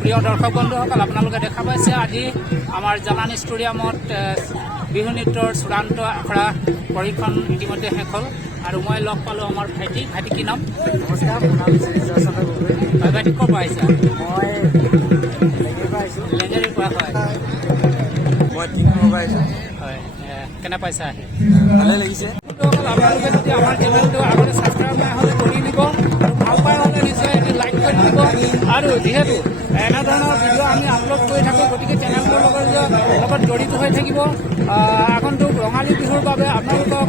প্ৰিয় দৰ্শক বন্ধুসকল, আপোনালোকে দেখা পাইছে আজি আমাৰ জালান ষ্টেডিয়ামত বিহু নৃত্যৰ চূড়ান্ত আখৰা পৰীক্ষণ ইতিমধ্যে শেষ হ'ল আৰু মই লগ পালোঁ আমাৰ ভাইটি কি নাম? নমস্কাৰ, মোৰ নাম জয়চন্দ্ৰ গগৈ। ভাইটি ক'ৰ পৰা আহিছা? মই লেঙেৰীৰ পৰা হয়। মই তিনিখনৰ পৰা আহিছোঁ। হয়, কেনে পাইছা আহি? ভালে লাগিছে। আপোনালোকে যদি আমাৰ চেনেলটো আগতে ছাবস্ক্ৰাইব নাই হ'লে কৰি দিব আৰু ভাল পাই হ'লে নিশ্চয় এটি লাইক কৰি দিব। আৰু যিহেতু এনেধৰণৰ ভিডিঅ' আমি আপলোড কৰি থাকোঁ, গতিকে চেনেলটোৰ লগত জড়িত হৈ থাকিব। আগন্তুক ৰঙালী বিহুৰ বাবে আপোনালোকক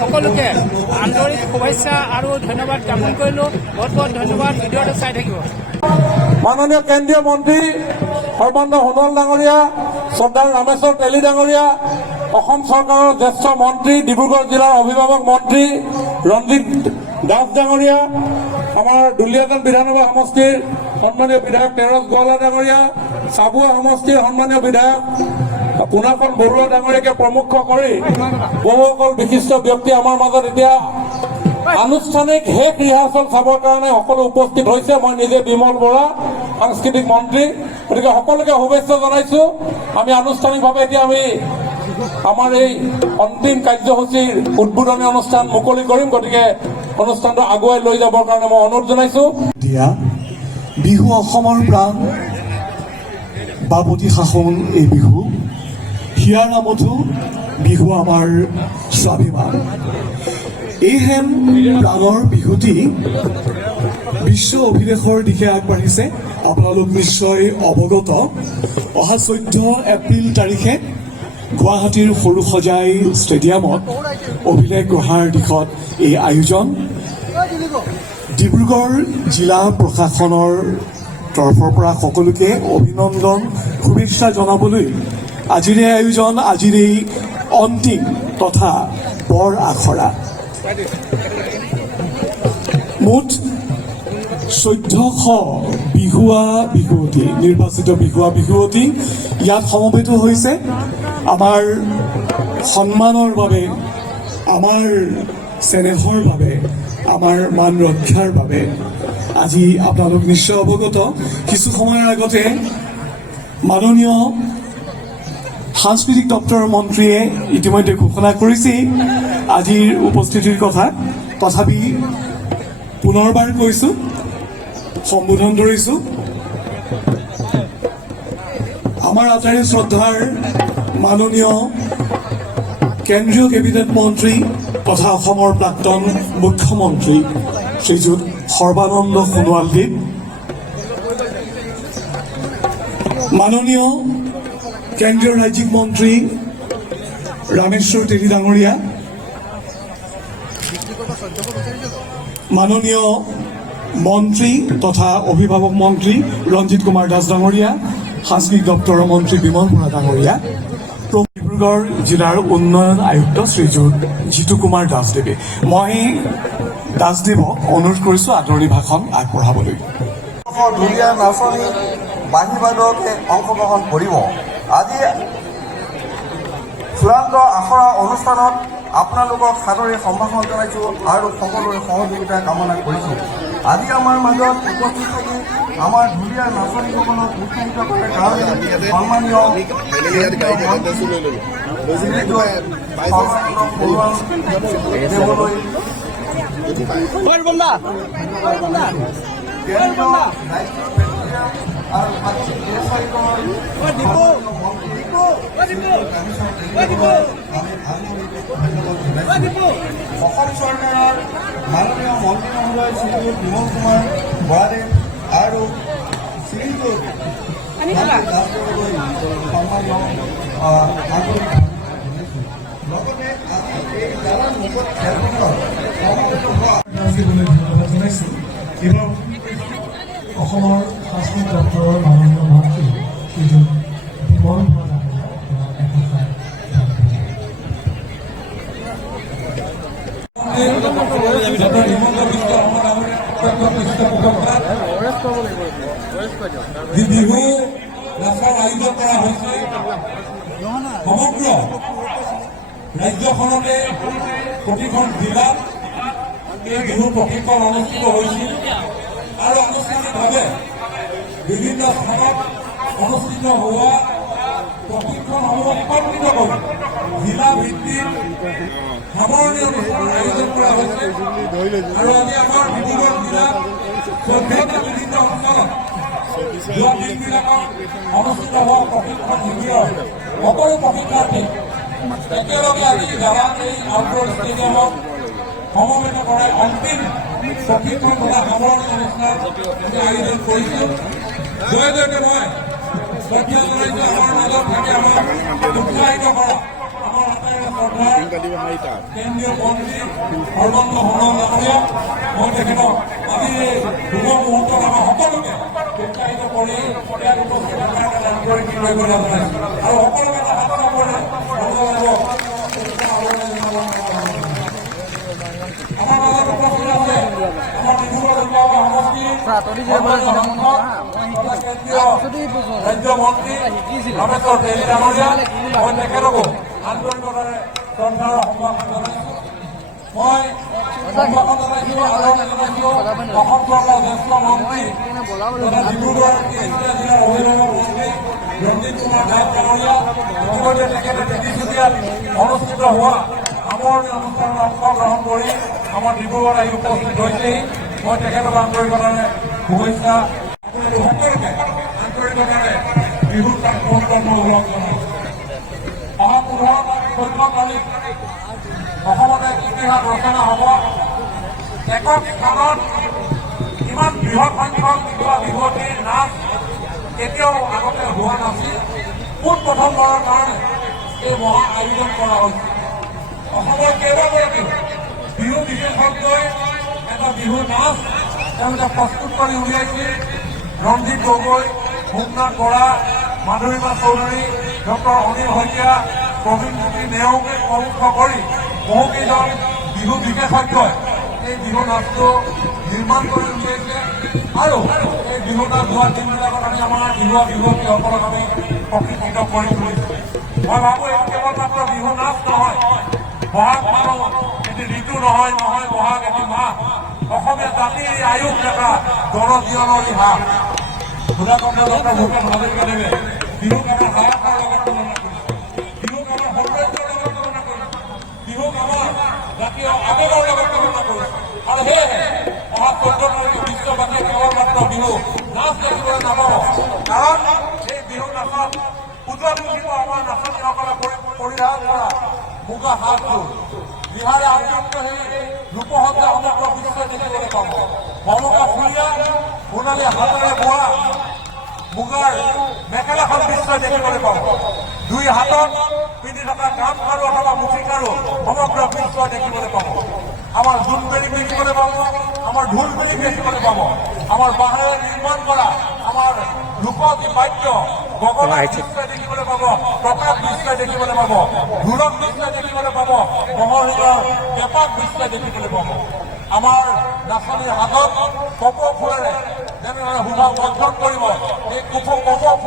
সকলোকে আন্তৰিক শুভেচ্ছা আৰু ধন্যবাদ জ্ঞাপন কৰিলোঁ। বহুত বহুত ধন্যবাদ। ভিডিঅ'টো চাই থাকিব। মাননীয় কেন্দ্ৰীয় মন্ত্ৰী সৰ্বানন্দ সোণোৱাল ডাঙৰীয়া, শ্ৰদ্ধাৰ ৰামেশ্বৰ তেলী ডাঙৰীয়া, অসম চৰকাৰৰ জ্যেষ্ঠ মন্ত্ৰী, ডিব্ৰুগড় জিলাৰ অভিভাৱক মন্ত্ৰী ৰঞ্জিত দাস ডাঙৰীয়া, আমাৰ দুলীয়াজান বিধানসভা সমষ্টিৰ সন্মানীয় বিধায়ক তেৰছ গোৱালা ডাঙৰীয়া, চাবুৱা সমষ্টিৰ সন্মানীয় বিধায়ক পুনাখন বৰুৱা ডাঙৰীয়াকে প্ৰমুখ কৰি বহুসকল বিশিষ্ট ব্যক্তি আমাৰ মাজত এতিয়া আনুষ্ঠানিক শেষ ৰিহাৰ্চল চাবৰ কাৰণে সকলো উপস্থিত হৈছে। মই নিজে বিমল বৰা, সাংস্কৃতিক মন্ত্ৰী, গতিকে সকলোকে শুভেচ্ছা জনাইছো। আমি আনুষ্ঠানিকভাৱে এতিয়া আমাৰ এই অন্তিম কাৰ্যসূচীৰ উদ্বোধনী অনুষ্ঠান মুকলি কৰিম। গতিকে অনুষ্ঠানটো আগুৱাই লৈ যাবৰ কাৰণে মই অনুৰোধ জনাইছো। দিয়া বিহু অসমৰ প্ৰাণ, বাপতি সাহোন এই বিহু, হিয়াৰ নামতো বিহু আমাৰ স্বাভিমান। এইহেন প্ৰাণৰ বিহুটি বিশ্ব অভিলেখৰ দিশে আগবাঢ়িছে। আপোনালোক নিশ্চয় অৱগত, অহা 14 এপ্ৰিল তাৰিখে গুৱাহাটীৰ সৰুসজাই ষ্টেডিয়ামত অভিলেখ গঢ়াৰ দিশত এই আয়োজন। ডিব্ৰুগড় জিলা প্ৰশাসনৰ তৰফৰ পৰা সকলোকে অভিনন্দন, শুভেচ্ছা জনাবলৈ আজিৰ এই আয়োজন, আজিৰ এই অন্তিম তথা বৰ আখৰা। মুঠ 1400 বিহুৱতী, নিৰ্বাচিত বিহুৱতী ইয়াত সমবেত হৈছে। আমাৰ সন্মানৰ বাবে, আমাৰ চেনেহৰ বাবে, আমাৰ মান ৰক্ষাৰ বাবে। আজি আপোনালোক নিশ্চয় অৱগত, কিছু সময়ৰ আগতে মাননীয় সাংস্কৃতিক দপ্তৰৰ মন্ত্ৰীয়ে ইতিমধ্যে ঘোষণা কৰিছেই আজিৰ উপস্থিতিৰ কথা। তথাপি পুনৰবাৰ কৈছোঁ, সম্বোধন ধৰিছোঁ। আমাৰ আটাইৰে শ্ৰদ্ধাৰ মাননীয় কেন্দ্ৰীয় কেবিনেট মন্ত্ৰী তথা অসমৰ প্ৰাক্তন মুখ্যমন্ত্ৰী শ্ৰীযুত সৰ্বানন্দ সোণোৱালদেৱ, মাননীয় কেন্দ্ৰীয় ৰাজ্যিক মন্ত্ৰী ৰামেশ্বৰ তেলী ডাঙৰীয়া, মাননীয় মন্ত্ৰী তথা অভিভাৱক মন্ত্ৰী ৰঞ্জিত কুমাৰ দাস ডাঙৰীয়া, সাংস্কৃতিক দপ্তৰৰ মন্ত্ৰী বিমল বৰা ডাঙৰীয়া, ডিব্ৰুগড় জিলাৰ উন্নয়ন আয়ুক্ত শ্ৰীযুত জিতু কুমাৰ দাসদেৱে। মই দাসদেৱক অনুৰোধ কৰিছোঁ আদৰণি ভাষণ আগবঢ়াবলৈ। ঢুলীয়া নাচনী বাঁহী বাদকে অংশগ্ৰহণ কৰিব। আজি চূড়ান্ত আখৰা অনুষ্ঠানত আপোনালোকক সাদৰে সম্ভাষণ জনাইছোঁ আৰু সকলোৰে সহযোগিতা কামনা কৰিছোঁ। আজি আমাৰ মাজত উপস্থিত থাকি আমাৰ ঢুলীয়া নাচনীসকলক উৎসাহিত কৰাৰ কাৰণে সন্মানীয় অসম চৰকাৰৰ মাননীয় মন্ত্ৰী মহোদয় শ্ৰীযুত বিমল কুমাৰ বৰাদেৱ আৰু শ্ৰীযুত লগতে আজি এই জালান মুকত খেলখনত জনাইছোঁ। এইবাৰ অসমৰ সাংস্কৃতিক দপ্তৰৰ মাননীয় মন্ত্ৰী শ্ৰীযুত বিমল বৰা বিহু নাচৰ আয়োজন কৰা হৈছে। সমগ্ৰ ৰাজ্যখনতে প্ৰতিখন জিলাত এই বিহুৰ প্ৰশিক্ষণ অনুষ্ঠিত হৈছিল আৰু আনুষ্ঠানিকভাৱে বিভিন্ন স্থানত অনুষ্ঠিত হোৱা প্ৰশিক্ষণসমূহ একত্ৰিত কৰি জিলা ভিত্তিত সামৰণি অনুষ্ঠান আয়োজন কৰা হৈছে আৰু আজি আমাৰ ডিব্ৰুগড় জিলাত 14টা বিভিন্ন অঞ্চলত যোৱা দিনবিলাকত অনুষ্ঠিত হোৱা প্ৰশিক্ষণ শিবিৰৰ সকলো প্ৰশিক্ষাৰ্থী একেলগে আজি গাঁৱত এই আউটডোৰ ষ্টেডিয়ামত সমবেত কৰাই অন্তিম প্ৰশিক্ষণ তথা সামৰণি অনুষ্ঠান আমি আয়োজন কৰিছোঁ। জয় জয়তে মই শ্ৰদ্ধা জনাইছোঁ আমাৰ মাজত থাকে আমাক উৎসাহিত কৰা আমাৰ আটাইৰে শ্ৰদ্ধাৰ কেন্দ্ৰীয় মন্ত্ৰী সৰ্বানন্দ সোণোৱাল ডাঙৰীয়া। মই তেখেতক আজি এই শুভ মুহূৰ্তত আমাৰ সকলোকে উৎসাহিত কৰি ইয়াত উপস্থিত থকাৰ কাৰণে আন্তৰিক কৃতজ্ঞতা জনাইছোঁ আৰু সকলোকে এটা হাত চাপৰে আমাৰ মাজত উপস্থিত আছে আমাৰ ডিব্ৰুগড় লোকসভা সমষ্টিৰ ৰাজ্যমন্ত্ৰী ৰামেশ্বৰ তেলী ডাঙৰীয়া। মই তেখেতকো আন্তৰিকতাৰে শ্ৰদ্ধাৰ সম্ভাষণ জনাইছোঁ। মই সম্ভাষণ জনাইছোঁ আদৰণি জনাইছোঁ অসম চৰকাৰৰ জ্যেষ্ঠ মন্ত্ৰী তথা ডিব্ৰুগড় জিলাৰ অভিভাৱক মন্ত্ৰী ৰঞ্জিত কুমাৰ দাস ডাঙৰীয়া। ইতিমধ্যে তেখেতে তিনিচুকীয়াত অনুষ্ঠিত হোৱা সামৰণি অনুষ্ঠানত অংশগ্ৰহণ কৰি আমাৰ ডিব্ৰুগড় আহি উপস্থিত হৈছেহি। মই তেখেতক আন্তৰিকতাৰে শুভেচ্ছা সকলোকে আন্তৰিকতাৰে বিহুৰ মুহূৰ্তত মই ওলগ জনাইছোঁ। অহা 14 তাৰিখ অসমত এক ইতিহাস ৰচনা হ'ব। একক স্থানত ইমান বৃহৎ সংখ্যক বিহুৱতীৰ নাচ কেতিয়াও আগতে হোৱা নাছিল। পোন প্ৰথমবাৰৰ কাৰণে এই মহা আয়োজন কৰা হৈছে। অসমৰ কেইবাগৰাকী বিহু বিশেষজ্ঞই এটা বিহু নাচ তেওঁলোকে প্ৰস্তুত কৰি উলিয়াইছিল। ৰঞ্জিত গগৈ, ভূপনাথ বৰা, মাধুৰীমা চৌধুৰী, ডক্টৰ অনিল শইকীয়া, প্ৰবীণ জ্যোতি নেওগে প্ৰমুখ কৰি বহুকেইজন বিহু বিশেষজ্ঞই এই বিহু নাচটো নিৰ্মাণ কৰি উলিয়াইছে আৰু এই বিহু নাচ হোৱা দিনবিলাকত আমি আমাৰ বিহুৱতীসকলক আমি প্ৰশিক্ষিত কৰি তুলিছোঁ। মই ভাবোঁ এইটো কেৱল মাত্ৰ বিহু নাচ নহয়, বহাগ মাহ এটি ঋতু নহয় বহাগ এটি মাহ। অসমীয়া জাতিৰ এই আয়ুস দেখা জনজীৱনৰ হাঁহ সুধাকণ্ড ডক্টৰ ভূপেন হাজৰিকাদেৱে বিহুক আমাৰ সাহসৰ লগত তুলনা কৰিছে, বিহুক আমাৰ সৌন্দৰ্যৰ লগত তুলনা কৰিছে, বিহুক আমাৰ জাতীয় আৱেগৰ লগত তুলনা কৰিছে। আৰু সেয়েহে অহা 14 তাৰিখে বিশ্ববাসীয়ে কেৱল মাত্ৰ বিহু নাচ দেখিবলৈ নাপাব, কাৰণ এই বিহু নাচত উজলি উঠিব আমাৰ নাচনীসকলে পৰিধান কৰা মুগা সাজযোৰ। বিহাৰে আগ্ৰহী ৰূপসজ্জা সমগ্ৰ বিশ্বই দেখিবলৈ পাব। ভমকা ফুলীয়া সোণালী হাতেৰে বোৱা মুগাৰ মেখেলাখন বিশ্বই দেখিবলৈ পাব। দুই হাতত পিন্ধি থকা গামখাৰু অথবা মুঠিখাৰু সমগ্ৰ বিশ্বই দেখিবলৈ পাব। আমাৰ জোনবেলি দেখিবলৈ পাব, আমাৰ ঢোলবেলি দেখিবলৈ পাব, আমাৰ বাঁহেৰে নিৰ্মাণ কৰা আমাৰ লোকগীত বাদ্য গগনা বিশ্বই দেখিবলৈ পাব, প্ৰকাশ বিশ্বই দেখিবলৈ পাব, ঢোলক বিশ্বই দেখিবলৈ পাব, মহৰিয়াৰ পেঁপাক বিশ্বই দেখিবলৈ পাব। আমাৰ নাচনীৰ হাতত কপৌ ফুলেৰে যেনেদৰে শোভা বৰ্ধন কৰিব, এই কপৌ ফুলক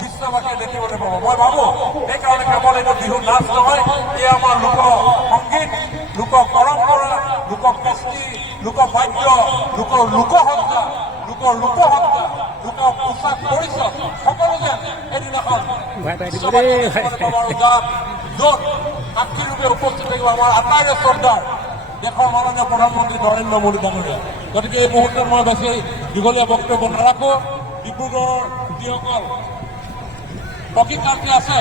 বিশ্ববাসীয়ে দেখিবলৈ পাব। মই ভাবোঁ সেইকাৰণে কেৱল এইটো বিহু নাচ নহয়, এই আমাৰ লোক সংগীত, লোক পৰম্পৰা, লোক কৃষ্টি, লোক বাদ্য, লোকৰ লোকসজ্জা, লোকৰ লোকসজ্জা, লোকৰ পোচাক পৰিচয় সকলো যেন এদিনাখন য'ত সাক্ষীৰূপে উপস্থিত থাকিব আমাৰ আটাইৰে শ্ৰদ্ধাৰ দেশৰ মাননীয় প্ৰধানমন্ত্ৰী নৰেন্দ্ৰ মোদী ডাঙৰীয়া। গতিকে এই মুহূৰ্তত মই বেছি দীঘলীয়া বক্তব্য নাৰাখোঁ। ডিব্ৰুগড়ৰ যিসকল প্ৰশিক্ষাৰ্থী আছে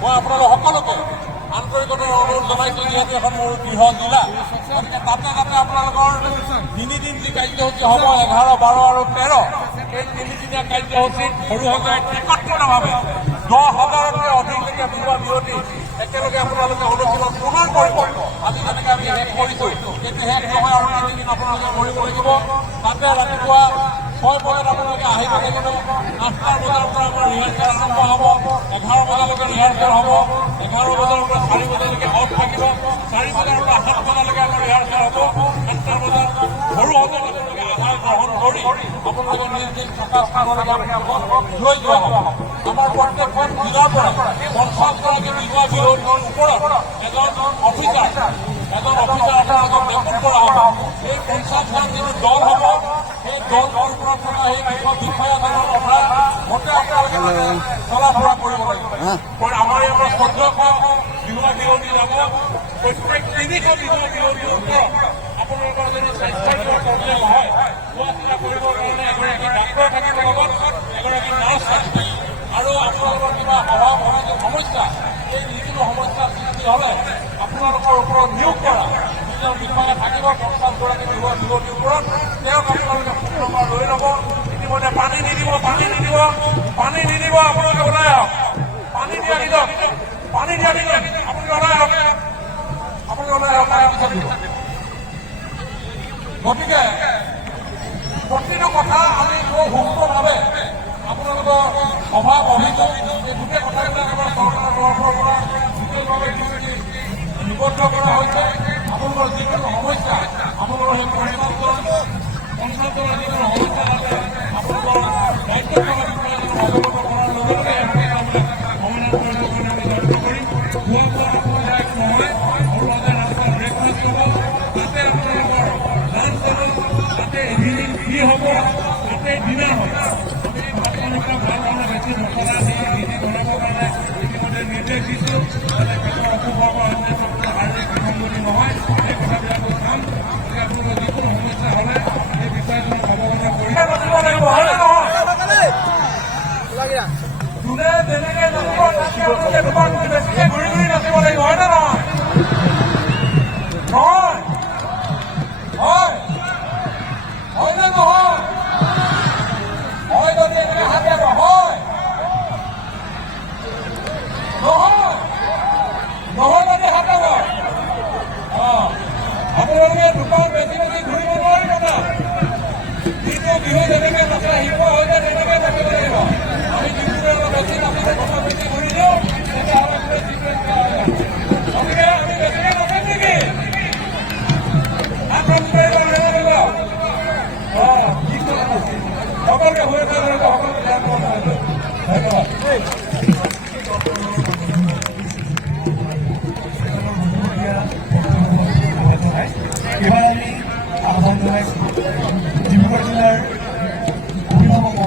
মই আপোনালোক সকলোকে আন্তৰিকতাৰ অনুৰোধ জনাইছোঁ, যিহেতু এখন মোৰ গৃহ জিলা, গতিকে তাতে আপোনালোকৰ 3 দিন যি কাৰ্যসূচী হ'ব 11, 12 আৰু 13, এই 3দিনীয়া কাৰ্যসূচীত সৰুসজাই একত্ৰিতভাৱে 10,000তকৈ অধিকলৈকে বিহুৱতী একেলগে আপোনালোকে অনুশীলন পুনৰ কৰিব। আজি যেনেকৈ আমি শেষ কৰিছোঁ, সেইটো শেষ নহয় আৰু 3 দিন আপোনালোকে কৰিব লাগিব। তাতে ৰাতিপুৱা 6 বজাত আপোনালোকে আহিব লাগিব। 8টা বজাৰ পৰা আমাৰ ৰিহাৰ্চেল আৰম্ভ হ'ব, 11 বজালৈকে ৰিহাৰ্চেল হ'ব, 11 বজাৰ পৰা 4 বজালৈকে অফ থাকিব, 4 বজাৰ পৰা 7 বজালৈকে আমাৰ ৰিহাৰ্চেল হ'ব, 7টা বজাত সৰু সজাত আপোনালোকে আহাৰ গ্ৰহণ কৰি আপোনালোকে নিজ নিজ থকা স্থানলৈকে আপোনালোকক লৈ যোৱা হ'ব। আমাৰ প্ৰত্যেকখন জিলাৰ পৰা 50গৰাকী বিহুৱা বিৰোধীৰ ওপৰত এজন অফিচাৰ আপোনালোকক নিয়োগ কৰা হ'ব। এই 50জন যিটো দল হ'ব, সেই দলটোৰ ওপৰত থকা সেই বিষয়াজনৰ মতে আপোনালোকে চলা ফুৰা কৰিব লাগিব। আমাৰ ইয়াৰ পৰা 1400 বিঘা বিৰোধী যাব, প্ৰত্যেক 300 বিঘা বিৰোধীৰ ওপৰত আপোনালোকৰ যদি স্বাস্থ্যৰ কিবা প্ৰব্লেম হয়, চোৱা চিতা কৰিবৰ কাৰণে এগৰাকী ডাক্তৰ থাকিব লগত, এগৰাকী নাৰ্ছ থাকিব। আৰু আপোনালোকৰ কিবা অভাৱ অনাটন সমস্যা, এই যিকোনো সমস্যাৰ সৃষ্টি হ'লে আপোনালোকৰ ওপৰত নিয়োগ কৰা যিজন বিষয়া থাকিব 50গৰাকী যুৱতীৰ ওপৰত, তেওঁক আপোনালোকে ফোন নম্বৰ লৈ ল'ব। ইতিমধ্যে পানী নিদিব আপোনালোকে ওলাই আহক, পানী দিয়া দিয়ক, আপুনি ওলাই আহক, পানী বিচাৰিব। গতিকে প্ৰতিটো কথা আমি সুস্থভাৱে আপোনালোকৰ অভাৱ অভিযোগ এই গোটেই কথাবিলাক আমাৰ চৰকাৰৰ তৰফৰ পৰা বিশেষভাৱে নিবদ্ধ কৰা হৈছে। আপোনালোকৰ যিকোনো সমস্যা, আপোনালোকৰ সেই পঞ্চায়তৰ যিকোনো সমস্যা আছে, আপোনালোকৰ দায়িত্ব থকা বিষয়াজনক অৱগত কৰাৰ লগে লগে সমাধান কৰিবৰ কাৰণে আমি যত্ন কৰিম। খোৱা বোৱা আপোনাৰ দায়িত্ব নহয়, সৰু সজাই ৰাস্তাত ব্ৰেকফাষ্ট হ'ব, তাতে আপোনালোকৰ লাঞ্চ হ'ব, তাতে ইভিনিং টি হ'ব, তাতে ডিনাৰ হ'ব। বেছি মছলা দি নিজে বনাবৰ কাৰণে ইতিমধ্যে নিৰ্দেশ দিছোঁ, যাতে পেটৰ অসুখ হোৱাৰ পৰা শাৰীৰিক বিসংগতি নহয়, এই কথাবিলাকো চাম। গতিকে আপোনালোকৰ যিকোনো সমস্যা হ'লে এই বিষয়জনক অৱগত কৰি নাচিব লাগিব, হয়নে নহয়? যোনে যেনেকে নাচিব তেওঁলোকে তোমাক বেছিকে ঘূৰি ঘূৰি নাচিব লাগিব, হয়নে নহয়? নহয় হয় হয়নে নহয়? হয় যদি এনেকে হাতে হয় নহয় যদি হাতে হয়। আপোনালোকে দোকান বেছি ঘূৰিব নোৱাৰিব না। যিটো বিহু যেনেকে নাচে শিল্প হৈ যায় তেনেকে নাচিব লাগিব। আমি যিটো বেছি নাচিলে কথা বেছি ঘূৰি দিওঁ, তেতিয়াহ'লে গতিকে আমি বেছিকে নাচিম নেকি? সকলোকে হৈ আছে সকলোকে ধন্যবাদ। এবার আমি আহ্বান জানাইছো ডিব্ৰুগড় জিলাৰ অভিভাৱক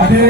আজি